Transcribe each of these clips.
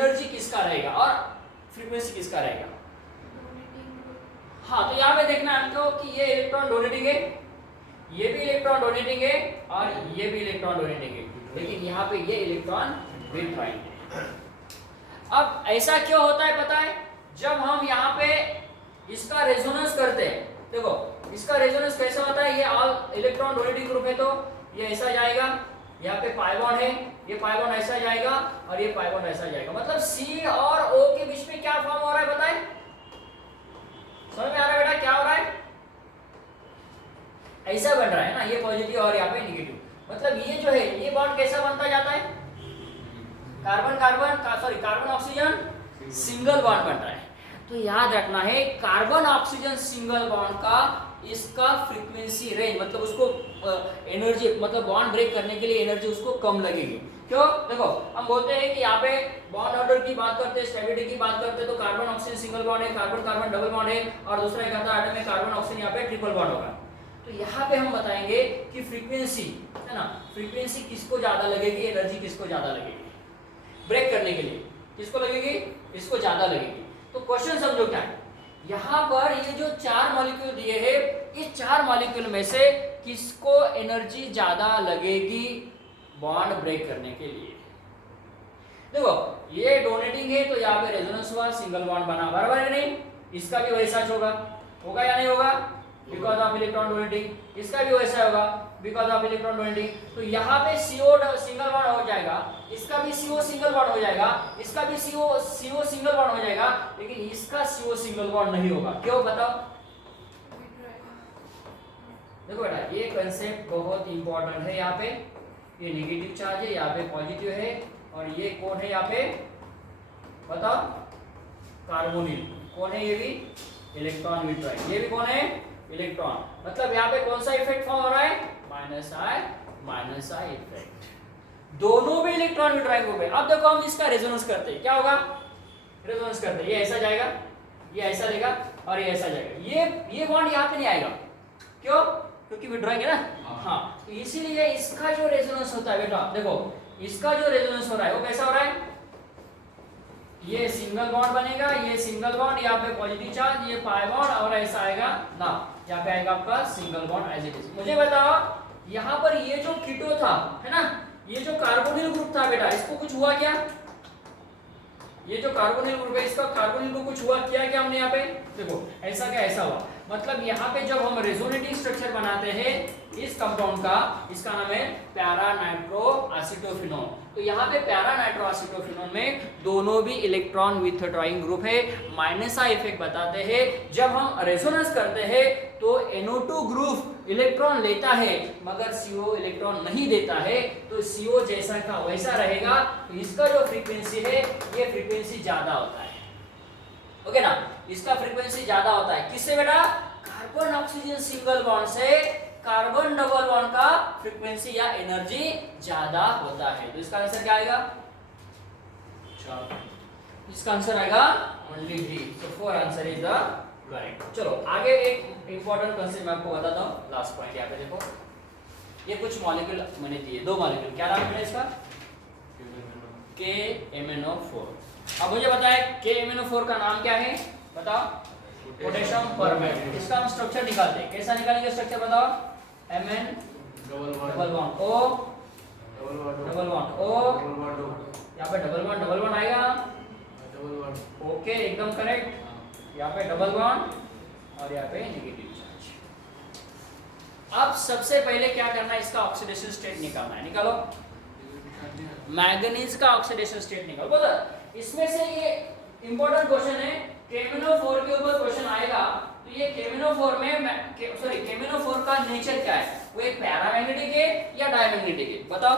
Energy किसका रहेगा और फ्रीक्वेंसी किसका रहेगा। हाँ, तो यहाँ पे देखना है हमको कि ये इलेक्ट्रॉन डोनेटिंग है, ये भी इलेक्ट्रॉन डोनेटिंग है और ये भी इलेक्ट्रॉन डोनेटिंग है, लेकिन यहाँ पे ये इलेक्ट्रॉन विथड्रॉइंग है। अब ऐसा क्यों होता है पता है, जब हम यहाँ पे इसका रेजोनेंस करते हैं, देखो इसका रेजोनेंस कैसा होता है, ये ऑल इलेक्ट्रॉन डोनेटिंग ग्रुप है तो ये ऐसा जाएगा, यहाँ पे पाई बॉन्ड है, ये पाई बॉन्ड ऐसा जाएगा और ये पाई बॉन्ड ऐसा जाएगा, मतलब C और O के बीच में क्या फॉर्म हो रहा है बताएं, समझ में आ रहा है बेटा क्या हो रहा है, ऐसा बन रहा है ना, ये पॉजिटिव और यहाँ पे निगेटिव, मतलब ये जो है ये बॉन्ड कैसा बनता जाता है, carbon carbon sorry carbon oxygen single bond बन रहा है। तो याद रखना है कार्बन ऑक्सीजन सिंगल बॉन्ड का इसका फ्रीक्वेंसी रेंज, मतलब उसको एनर्जी, मतलब बॉन्ड ब्रेक करने के लिए एनर्जी उसको कम लगेगी। क्यों, देखो हम बोलते हैं कि यहाँ पे बॉन्ड ऑर्डर की बात करते हैं, स्टेबिलिटी की बात करते हैं, तो कार्बन ऑक्सीजन सिंगल बॉन्ड है, कार्बन कार्बन डबल बॉन्ड है और दूसरा एक आता है एटम में कार्बन ऑक्सीजन, यहाँ पे ट्रिपल बॉन्ड होगा। तो यहाँ पे हम बताएंगे कि फ्रीक्वेंसी है ना, फ्रीक्वेंसी किसको ज्यादा लगेगी, एनर्जी किसको ज्यादा लगेगी ब्रेक करने के लिए, किसको लगेगी, इसको ज्यादा लगेगी। तो क्वेश्चन समझो क्या है, यहाँ पर ये जो 4 मॉलिक्यूल दिए हैं, इस 4 मॉलिक्यूल में से किसको एनर्जी ज्यादा लगेगी बॉन्ड ब्रेक करने के लिए। देखो ये डोनेटिंग है तो यहाँ पे रेजोनेंस हुआ, सिंगल बॉन्ड बना, बराबर है नहीं, इसका भी वैसा होगा, होगा या नहीं होगा, बिकॉज ऑफ इलेक्ट्रॉन डोनेटिंग, इसका भी वैसा होगा बिकॉज ऑफ इलेक्ट्रॉन डोनेटिंग। तो यहाँ पे CO सिंगल बॉन्ड हो जाएगा, इसका भी CO सिंगल बॉन्ड हो जाएगा, इसका भी CO सिंगल बॉन्ड हो जाएगा, लेकिन इसका CO सिंगल बॉन्ड नहीं होगा। क्यों बताओ, देखो बेटा ये कंसेप्ट बहुत इंपॉर्टेंट है। यहाँ पे ये नेगेटिव चार्ज है, यहाँ पे पॉजिटिव है और ये कौन है यहाँ पे बताओ, कार्बोनिल, कौन है ये भी इलेक्ट्रॉन विथड्रॉइंग, ये भी कौन है इलेक्ट्रॉन, मतलब यहाँ पे कौन सा इफेक्ट फॉर्म हो रहा है, माइनस आई इफेक्ट, दोनों भी इलेक्ट्रॉन विथड्रॉइंग ग्रुप है। अब देखो हम इसका रेजोनेंस करते हैं, क्या होगा, रेजोनेंस करते हैं, ये ऐसा जाएगा, ये ऐसा लेगा और ये ऐसा जाएगा, ये बॉन्ड यहाँ पे नहीं आएगा, क्यों, क्योंकि विथड्रॉइंग है ना। हाँ, तो इसीलिए इसका जो रेजोनेंस होता है बेटा, देखो इसका जो रेजोनेंस हो रहा है वो कैसा हो रहा है, ये सिंगल बॉन्ड बनेगा, ये सिंगल बॉन्ड, यहाँ पे पॉजिटिव चार्ज, ये पाई बॉन्ड और ऐसा आएगा ना, यहाँ पे आएगा आपका single bond as it is. मुझे बताओ यहाँ पर ये जो कीटो था है ना, ये जो कार्बोनिल ग्रुप था बेटा, इसको कुछ हुआ क्या, ये जो कार्बोनिल ग्रुप है इसका कार्बोनिल को कुछ हुआ क्या हमने यहाँ पे, देखो ऐसा क्या ऐसा हुआ, मतलब यहाँ पे जब हम रेजोनेटिंग स्ट्रक्चर बनाते हैं इस कंपाउंड का, इसका नाम है पैरा नाइट्रो एसिटोफिनोन। तो यहाँ पे पैरा नाइट्रो एसिटोफिनोन में दोनों भी इलेक्ट्रॉन विथड्रॉइंग ग्रुप है, माइनस आई इफेक्ट बताते हैं। जब हम रेजोनेंस करते हैं तो NO2 ग्रुप इलेक्ट्रॉन लेता है मगर CO इलेक्ट्रॉन नहीं देता है, तो CO जैसा का वैसा रहेगा। तो इसका जो फ्रीक्वेंसी है ये फ्रीक्वेंसी ज्यादा होता है, ओके ना, इसका फ्रीक्वेंसी ज्यादा होता है, किससे बेटा, कार्बन ऑक्सीजन सिंगल बॉन्ड से कार्बन डबल बॉन्ड का फ्रीक्वेंसी या एनर्जी ज्यादा होता है। तो इसका आंसर क्या आएगा, इसका आंसर आएगा only D. So 4 answer is the correct. चलो आगे एक इंपॉर्टेंट कंसेप्ट मैं आपको बताता हूँ, लास्ट पॉइंट यहाँ पे देखो, ये कुछ मॉलिक्यूल मैंने दिए, 2 मॉलिक्यूल, क्या नाम है इसका, KMnO4। अब मुझे बताए KMnO4 का नाम क्या है, बताओ, पोटेशियम परमैंगनेट। इसका हम स्ट्रक्चर निकालते हैं, कैसा निकालेंगे स्ट्रक्चर बताओ, Mn double bond O double bond O, यहाँ पे डबल बॉन्ड आएगा, ओके एकदम करेक्ट, यहाँ पे डबल बॉन्ड और यहाँ पे नेगेटिव चार्ज। अब सबसे पहले क्या करना है, इसका ऑक्सीडेशन स्टेट निकालना है, निकालो, मैंगनीज का ऑक्सीडेशन स्टेट निकालो। बोलो इसमें से ये इंपॉर्टेंट क्वेश्चन है, KMnO4 के ऊपर क्वेश्चन आएगा, तो ये KMnO4 में KMnO4 का नेचर क्या है, वो एक पैरामैग्नेटिक है या डायमैग्नेटिक है, बताओ।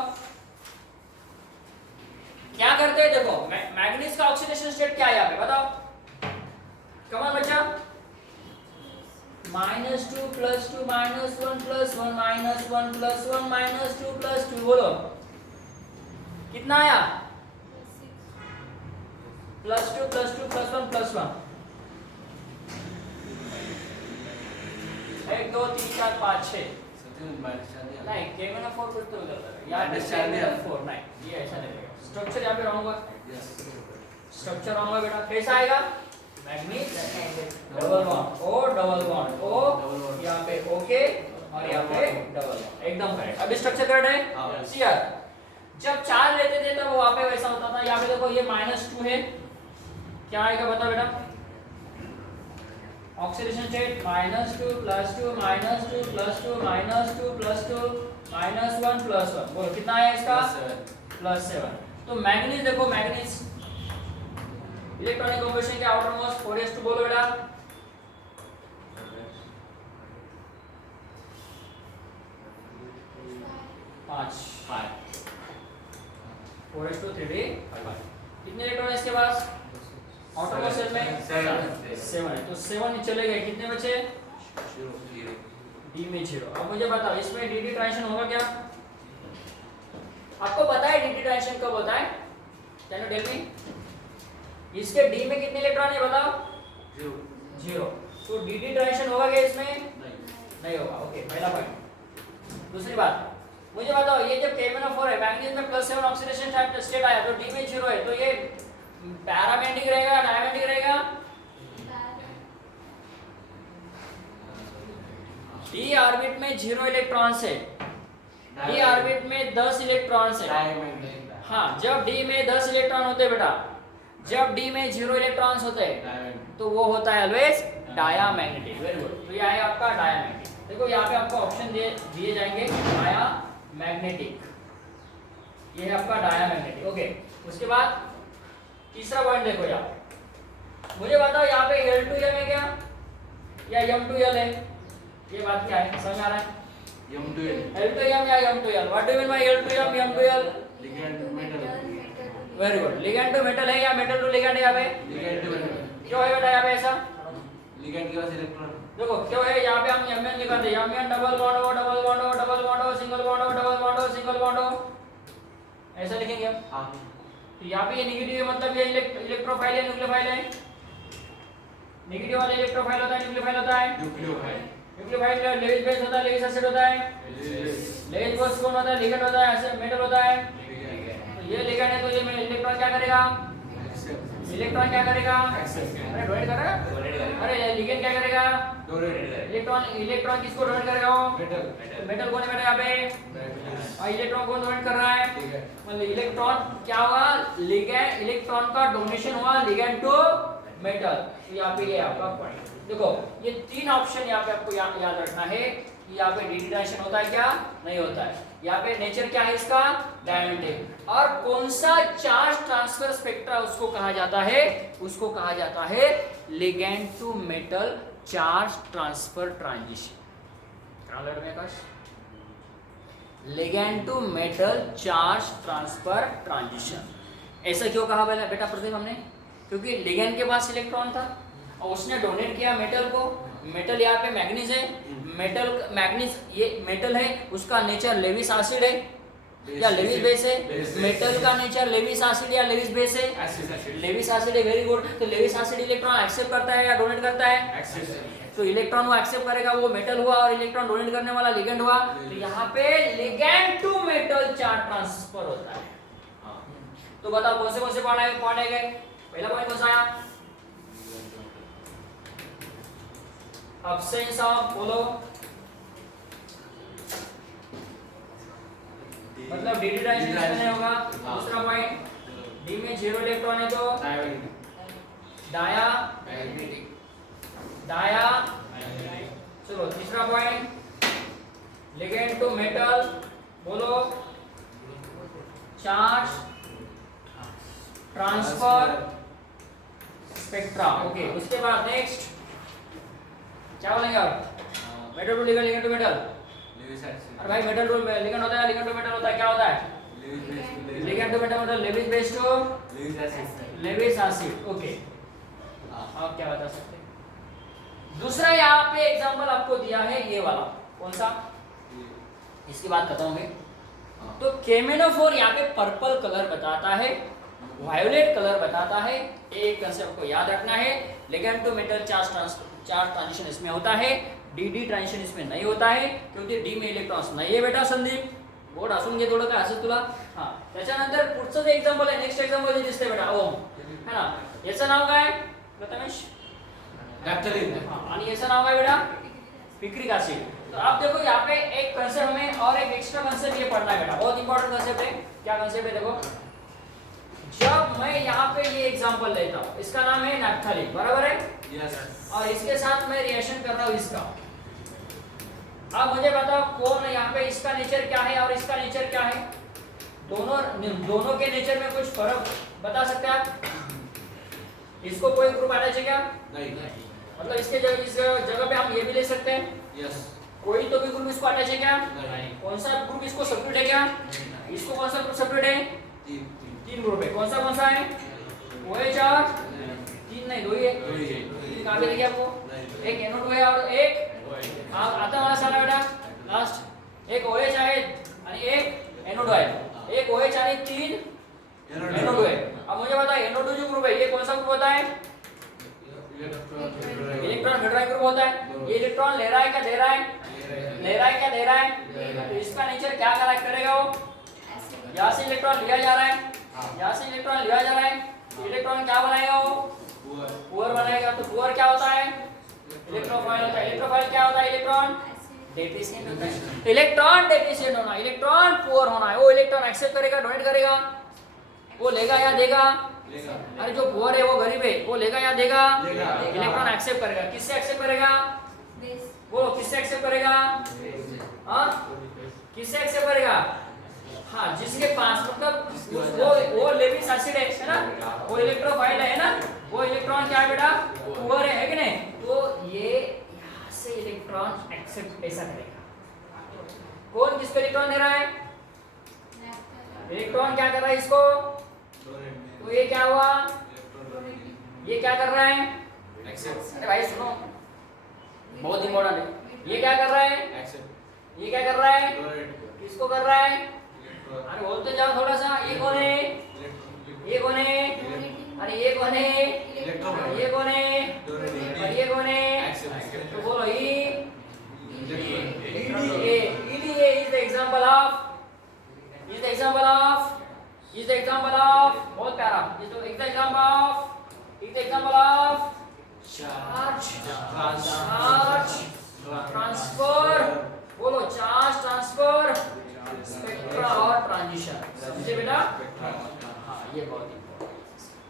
क्या करते हैं, देखो मैंगनीज का ऑक्सीडेशन स्टेट क्या है यहाँ पे बताओ, कमान बच्चा, -2 +2 -1 +1 -1 +1 -2 +2, बोलो कितना आया, +2 +2 +1 +1, 1 2 3 4 5 6 नहीं, KMnO4 कुछ तो उधर यार -4 नहीं, ये ऐसा नहीं रहेगा, स्ट्रक्चर यहाँ पे रॉन्ग हुआ, स्ट्रक्चर होगा बेटा कैसा आएगा manganese double bond O double bond O यहाँ पे ओके और यहाँ पे डबल बॉन्ड एकदम करेक्ट। अभी स्ट्रक्चर करेक्ट है क्लियर। जब चार्ज लेते थे तब वहां पे वैसा होता था। यहाँ पे देखो ये -2 है क्या आएगा बताओ बेटा ऑक्सीडेशन स्टेट -2 +2 -2 +2 -2 +2 -1 +1 बोलो कितना है इसका +7। तो मैग्नीज देखो मैग्नीज इलेक्ट्रॉनिक कॉम्बिनेशन के आउटर मोस्ट 4s2 बोलो बेटा 5 4s2 3d 5 कितने इलेक्ट्रॉन है इसके पास आउटर मोस्ट सेल में 7 है तो 7 चले गए कितने बचे डी में 0। अब मुझे बताओ इसमें डी ट्रांजिशन होगा क्या आपको पता है डी ट्रांजिशन कब होता है कैन यू टेल मी इसके डी में कितने इलेक्ट्रॉन है बताओ 0 तो डी ट्रांजिशन होगा क्या इसमें नहीं होगा ओके पहला पॉइंट। दूसरी बात मुझे बताओ ये जब KMnO4 है मैग्नीज में +7 ऑक्सीडेशन स्टेट आया तो डी में 0 है तो ये पैरामैग्नेटिक रहेगा डायमैग्नेटिक रहेगा डी ऑर्बिट में 0 इलेक्ट्रॉन्स है डी ऑर्बिट में 10 इलेक्ट्रॉन्स है हाँ जब डी में 10 इलेक्ट्रॉन होते हैं बेटा जब डी में 0 इलेक्ट्रॉन्स होते हैं तो वो होता है ऑलवेज डायामैग्नेटिक। वेरी गुड तो ये है आपका डायामैग्नेटिक। देखो यहाँ पे आपको ऑप्शन दिए जाएंगे डायामैग्नेटिक ये है आपका डायामैग्नेटिक ओके। उसके बाद तीसरा पॉइंट देखो यहाँ मुझे बताओ यहाँ पे L2M है क्या या M2L है ये बात क्या है समझ आ रहा है L2M या M2L what do you mean by L2M M2L ligand metal very good ligand to metal है या मेटल टू लिगैंड है यहाँ पे लिगैंड टू मेटल क्यों है बेटा यहाँ पे ऐसा लिगैंड के पास इलेक्ट्रॉन देखो क्यों है यहाँ पे हम Mn लिखा थे Mn double bond O double bond O double bond O single bond O double bond O single bond O ऐसा लिखेंगे हम हां तो यहाँ पे ये नेगेटिव है मतलब ये इलेक्ट्रोफाइल है न्यूक्लियोफाइल है नेगेटिव वाला इलेक्ट्रोफाइल होता है न्यूक्लियोफाइल होता है न्यूक्लियोफाइल लेविस बेस होता है लेविस एसिड होता है लेविस बेस कौन होता है लिगेंड होता है एसिड मेटल होता है तो ये लिगेंड है तो ये इलेक्ट्रॉन क्या करेगा इलेक्ट्रॉन क्या करेगा अरे डोनेट करेगा अरे लिगेंड क्या करेगा इलेक्ट्रॉन किसको डोनेट करेगा वो मेटल कौन है बेटा यहाँ पे और इलेक्ट्रॉन कौन डोनेट कर रहा है मतलब इलेक्ट्रॉन क्या होगा लिगेंड इलेक्ट्रॉन का डोनेशन हुआ लिगेंड टू मेटल तो यहाँ पे ये आपका पॉइंट देखो ये 3 ऑप्शन यहाँ पे आपको याद रखना है कि यहाँ पे डी ट्रांजिशन होता है क्या नहीं होता है यहाँ पे नेचर क्या है इसका डायमैग्नेटिक और कौन सा चार्ज ट्रांसफर स्पेक्ट्रा उसको कहा जाता है ligand to metal charge transfer transition ligand to metal charge transfer transition ऐसा क्यों कहा बेटा प्रदीप हमने क्योंकि लिगेंड के पास इलेक्ट्रॉन था और उसने डोनेट किया मेटल को मेटल यहाँ पे मैग्नीज है मैग्नीज ये मेटल है उसका नेचर लेविस एसिड है या लेविस बेस है मेटल का नेचर लेविस एसिड या लेविस बेस है लेविस एसिड है वेरी गुड तो लेविस एसिड इलेक्ट्रॉन एक्सेप्ट करता है या डोनेट करता है तो इलेक्ट्रॉन वो एक्सेप्ट करेगा वो मेटल हुआ और इलेक्ट्रॉन डोनेट करने वाला लिगेंड हुआ तो यहाँ पे ligand to metal charge transfer होता है तो बताओ कौन से पॉइंट है गए पहला पॉइंट कौन सा आया absence of बोलो मतलब डी ट्रांजिशन नहीं होगा। दूसरा पॉइंट डी में 0 इलेक्ट्रॉन है तो डाया चलो तीसरा पॉइंट लिगेंड टू मेटल बोलो चार्ज ट्रांसफर स्पेक्ट्रा ओके। उसके बाद नेक्स्ट क्या बोलेंगे आप metal to ligand ligand to metal अरे भाई मेटल टू लिगेंड होता है लिगेंड टू मेटल होता है क्या होता है लिगेंड टू मेटल मतलब Lewis base to Lewis acid okay. आप क्या बता सकते हैं दूसरा यहाँ पे एग्जांपल आपको दिया है ये वाला कौन सा इसकी बात करता हूँ मैं तो KMnO4 यहाँ पे पर्पल कलर बताता है वायोलेट कलर बताता है एक कंसेप्ट को याद रखना है ligand to metal charge transition इसमें होता है डी ट्रांजिशन इसमें नहीं होता है क्योंकि डी में इलेक्ट्रॉन्स नहीं है बेटा संदीप बोर्ड हसून घे थोडं काय असं तुला. हा त्याच्यानंतर पुढचं जे एक्झाम्पल आहे, नेक्स्ट एक्झाम्पल जे दिसतंय बेटा ओम है ना, याचं नाव काय प्रथमेश? नैप्थलीन। आणि याचं नाव काय बेटा? Picric acid. तो आप देखो यहाँ पे एक कंसेप्ट हमें और एक एक्स्ट्रा कंसेप्ट ये पढ़ना है बेटा, बहुत इंपॉर्टेंट कंसेप्ट है। क्या कंसेप्ट है देखो, जब मैं यहाँ पे ये एग्जांपल लेता हूँ, इसका नाम है नैप्थलीन, बराबर है? यस। और इसके साथ मैं रिएक्शन कर रहा हूँ इसका। अब मुझे बताओ कौन यहाँ पे इसका नेचर क्या है और इसका नेचर क्या है? दोनों के नेचर में कुछ फर्क बता सकते हैं आप? इसको कोई ग्रुप आना चाहिए क्या? नहीं। मतलब इसके जगह इस जगह पे हम ये भी ले सकते हैं? यस। कोई तो भी ग्रुप इसको अटैच है क्या? नहीं। कौन सा ग्रुप इसको सेपरेट है क्या? इसको कौन सा ग्रुप सेपरेट है? तीन ग्रुप है। कौन सा है? OH और तीन नहीं, दो ही है। कहाँ पे देखिए आपको? एक NO2 है और एक आता वाला साला बेटा लास्ट, एक OH आहे आणि एक NO2 आहे। एक OH आणि तीन NO2 है। अब मुझे बता NO2 जो ग्रुप है ये कौन सा ग्रुप होता है? इलेक्ट्रॉन विड्रॉइंग ग्रुप होता है। ये इलेक्ट्रॉन ले रहा है क्या दे रहा है? ले रहा है क्या दे रहा है? तो इसका नेचर क्या करेगा वो? यहाँ से इलेक्ट्रॉन लिया जा रहा है, यहाँ से इलेक्ट्रॉन लिया जा रहा है, तो इलेक्ट्रॉन क्या बनाएगा वो? पुअर बनाएगा। तो पुअर क्या होता है? इलेक्ट्रोफाइल होता है। इलेक्ट्रोफाइल क्या होता है? इलेक्ट्रॉन डेफिशिएंट होता है। इलेक्ट्रॉन डेफिशिएंट होना, इलेक्ट्रॉन पुअर होना है। वो इलेक्ट्रॉन एक्सेप्ट करेगा, डोनेट करेगा, वो लेगा या देगा? अरे जो पुअर है वो गरीब है, वो लेगा या देगा? इलेक्ट्रॉन एक्सेप्ट करेगा। किससे एक्सेप्ट करेगा? वो किससे एक्सेप्ट करेगा? हाँ किससे एक्सेप्ट करेगा? हाँ जिसके पास मतलब वो लेविस एसिड है ना, वो इलेक्ट्रोफाइल है ना, वो इलेक्ट्रॉन क्या है बेटा? पुअर है कि नहीं? तो ये यहाँ से इलेक्ट्रॉन एक्सेप्ट ऐसा करेगा। कौन किसको इलेक्ट्रॉन दे रहा है? इलेक्ट्रॉन क्या कर रहा है इसको? तो ये क्या हुआ? ये क्या कर रहा है? अरे भाई सुनो, बहुत इंपॉर्टेंट है। ये क्या कर रहा है? ये क्या कर रहा है? किसको कर रहा है? अरे बोलते जाओ थोड़ा सा। ये कौन है? ये कौन है? अरे ये कौन है? ये कौन है? और ये कौन है? तो बोलो EDA is the example of बहुत प्यारा, is the example of charge transfer। बोलो चार्ज ट्रांसफर, स्पेक्ट्रा और ट्रांजिशन, समझे बेटा? हाँ ये बहुत इंपॉर्टेंट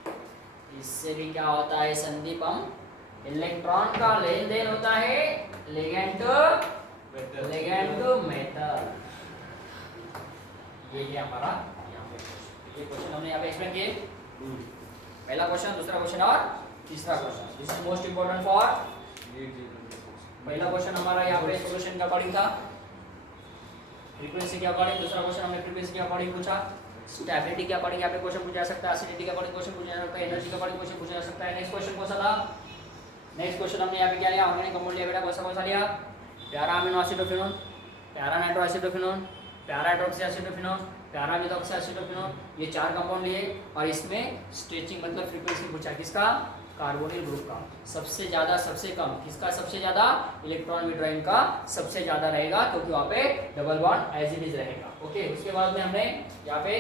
है। इससे भी क्या होता है संदीपम? इलेक्ट्रॉन का लेन देन होता है लिगेंड टू मेटल। ये हमारा यहाँ पे ये क्वेश्चन हमने यहाँ पे एक्सप्लेन किए। पहला क्वेश्चन, दूसरा क्वेश्चन और तीसरा question. This is most important for. पहला क्वेश्चन हमारा यहाँ पे सॉल्यूशन के अकॉर्डिंग था, फ्रीक्वेंसी के अकॉर्डिंग। दूसरा क्वेश्चन हमने फ्रीक्वेंसी के अकॉर्डिंग पूछा, स्टेबिलिटी के अकॉर्डिंग यहाँ पे क्वेश्चन पूछा जा सकता है, एसिडिटी के अकॉर्डिंग क्वेश्चन पूछा जा सकता है, एनर्जी के अकॉर्डिंग क्वेश्चन पूछा जा सकता है। नेक्स्ट क्वेश्चन कौन सा था? नेक्स्ट क्वेश्चन हमने यहाँ पे क्या लिया? ऑर्गेनिक कंपाउंड लिया बेटा। कौन सा लिया? प्यारा अमीनो एसिडोफिनोन, प्यारा नाइट्रो एसिडोफिनोन, प्यारा हाइड्रोक्सी एसिडोफिनोन, प्यारा मिथॉक्सी एसिडोफिनोन, ये 4 कंपाउंड लिए और इसमें स्ट्रेचिंग मतलब फ्रीक्वेंसी पूछा किसका? कार्बोनिल ग्रुप का। सबसे ज्यादा सबसे कम किसका? सबसे ज्यादा इलेक्ट्रॉन विड्रॉइंग का सबसे ज्यादा रहेगा, क्योंकि वहाँ पे double bond as it is रहेगा। ओके, उसके बाद में हमने यहाँ पे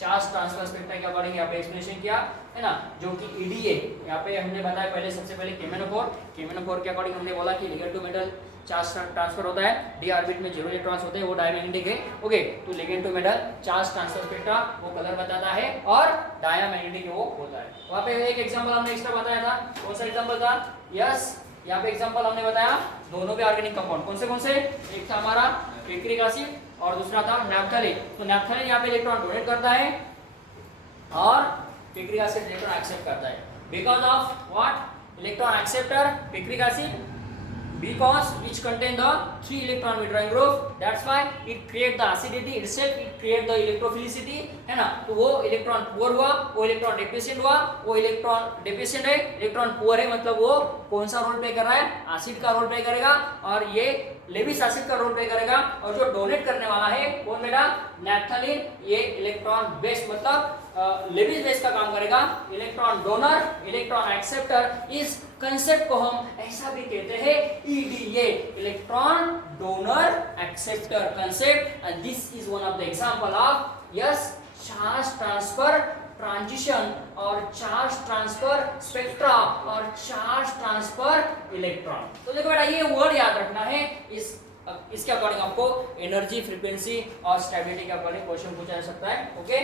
चार्ज ट्रांसफर स्पेक्ट्रा के अकॉर्डिंग यहाँ पे एक्सप्लेनेशन किया है ना, जो कि EDA यहाँ पे हमने बताया पहले। सबसे पहले केमेनोफोर के अकॉर्डिंग हमने बोला कि ligand to metal charge transfer होता है, d ऑर्बिट में 0 इलेक्ट्रॉन्स होते हैं, वो डायमैग्नेटिक है। ओके, तो ligand to metal charge transfer spectra वो कलर बताता है और डायमैग्नेटिक वो होता है। वहाँ पे एक एग्जांपल हमने एक्स्ट्रा बताया था। कौन सा एग्जांपल था? यस, यहाँ पे एग्जांपल हमने बताया दोनों के ऑर्गेनिक कंपाउंड। कौन से? एक था हमारा पिक्रिक एसिड और दूसरा था नैप्थलीन। तो नैप्थलीन यहाँ पे इलेक्ट्रॉन डोनेट करता है और पिक्रिक एसिड इलेक्ट्रॉन एक्सेप्ट करता है। Because of what? Electron acceptor picric acid, because which contain the 3 electron withdrawing group, that's why it create the acidity itself, it create the electrophilicity, है ना। तो वो electron poor हुआ, वो electron deficient हुआ, वो इलेक्ट्रॉन डेफिशिएंट है, electron poor है, मतलब वो कौन सा रोल प्ले कर रहा है? एसिड का रोल प्ले करेगा और ये लेविस एसिड का रोल प्ले करेगा। और जो डोनेट करने वाला है कौन बेटा? नैप्थलीन। ये इलेक्ट्रॉन बेस्ड मतलब लेविस बेस का काम करेगा, इलेक्ट्रॉन डोनर, इलेक्ट्रॉन एक्सेप्टर। इस कंसेप्ट को हम ऐसा भी कहते हैं EDA, electron donor acceptor concept. And this is one of the example of yes charge transfer transition और चार्ज ट्रांसफर स्पेक्ट्रा और चार्ज ट्रांसफर इलेक्ट्रॉन। तो देखो बेटा ये वर्ड याद रखना है, इसके अकॉर्डिंग आपको एनर्जी, फ्रीक्वेंसी और स्टेबिलिटी के अकॉर्डिंग क्वेश्चन पूछा जा सकता है। ओके।